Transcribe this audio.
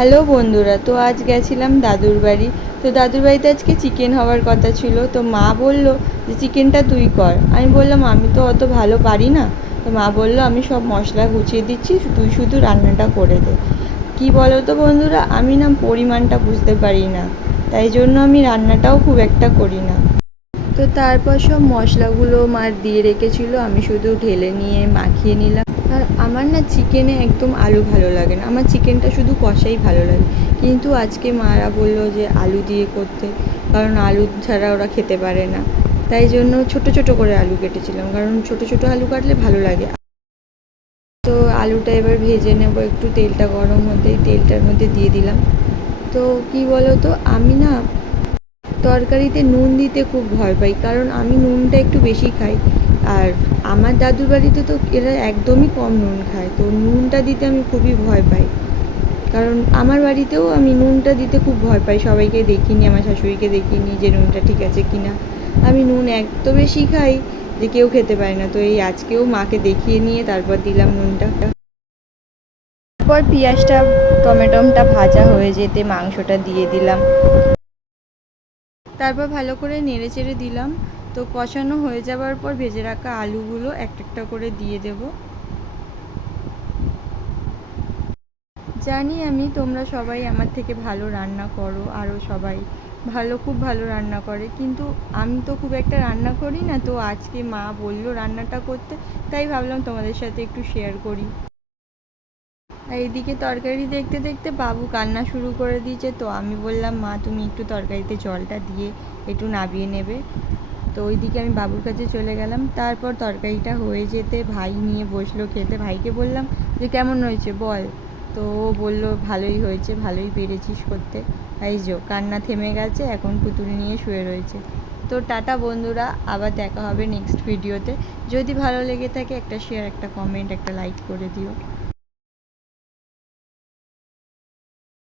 Hello বন্ধুরা, তো আজ গেছিলাম দাদুর বাড়ি। তো দাদুর বাড়িতে আজকে চিকেন হওয়ার কথা ছিল, তো মা বলল যে চিকেনটা তুই কর। আমি বললাম আমি তো অত ভালো পারি না। তো মা বলল আমি সব মশলা গুছিয়ে দিচ্ছি, তুই শুধু রান্নাটা করে দে। কি বলো তো বন্ধুরা, আমি না পরিমাণটা বুঝতে পারি না, তাই জন্য আমি রান্নাটাও খুব একটা করি না। তো তারপর সব মশলাগুলো মা দিয়ে রেখেছিল, আমি শুধু ঢেলে নিয়ে মাখিয়ে নিলাম। আর আমার না চিকেনে একদম আলু ভালো লাগে না, আমার চিকেনটা শুধু কষাই ভালো লাগে। কিন্তু আজকে মারা বললো যে আলু দিয়ে করতে, কারণ আলু ছাড়া ওরা খেতে পারে না। তাই জন্য ছোট ছোট করে আলু কেটেছিলাম, কারণ ছোট ছোট আলু কাটলে ভালো লাগে। তো আলুটা এবার ভেজে নেব, একটু তেলটা গরম হতেই তেলটার মধ্যে দিয়ে দিলাম। তো কি বলো তো, আমি না তরকারিতে নুন দিতে খুব ভয় পাই, কারণ আমি নুনটা একটু বেশি খাই। আর আমার দাদুর বাড়িতে তো এরা একদমই কম নুন খায়, তো নুনটা দিতে আমি খুবই ভয় পাই। কারণ আমার বাড়িতেও আমি নুনটা দিতে খুব ভয় পাই, সবাইকে দেখিনি, আমার শাশুড়িকে দেখিনি যে নুনটা ঠিক আছে কি না। আমি নুন এত বেশি খাই যে কেউ খেতে পারে না। তো এই আজকেও মাকে দেখিয়ে নিয়ে তারপর দিলাম নুনটা। তারপর পেঁয়াজটা টমেটোটা ভাজা হয়ে যেতে মাংসটা দিয়ে দিলাম। তারপর ভালো করে নেড়ে চেড়ে দিলাম। তো কষানো হয়ে যাওয়ার পর ভেজে রাখা আলুগুলো একটা একটা করে দিয়ে দেব। জানি আমি তোমরা সবাই আমার থেকে ভালো রান্না করো, আরও সবাই খুব ভালো রান্না করে, কিন্তু আমি তো খুব একটা রান্না করি না। তো আজকে মা বললো রান্নাটা করতে, তাই ভাবলাম তোমাদের সাথে একটু শেয়ার করি। আর এইদিকে তরকারি দেখতে দেখতে বাবু কান্না শুরু করে দিয়েছে। তো আমি বললাম মা তুমি একটু তরকারিতে জলটা দিয়ে একটু নাবিয়ে নেবে। তো ওইদিকে আমি বাবুর কাছে চলে গেলাম। তারপর তরকারিটা হয়ে যেতে ভাই নিয়ে বসলো খেতে। ভাইকে বললাম যে কেমন হয়েছে বল। তো ও বললো ভালোই হয়েছে, ভালোই পেরেছিস করতে। এই যো কান্না থেমে গেছে, এখন পুতুল নিয়ে শুয়ে রয়েছে। তো টাটা বন্ধুরা, আবার দেখা হবে নেক্সট ভিডিওতে। যদি ভালো লেগে থাকে একটা শেয়ার, একটা কমেন্ট, একটা লাইক করে দিও।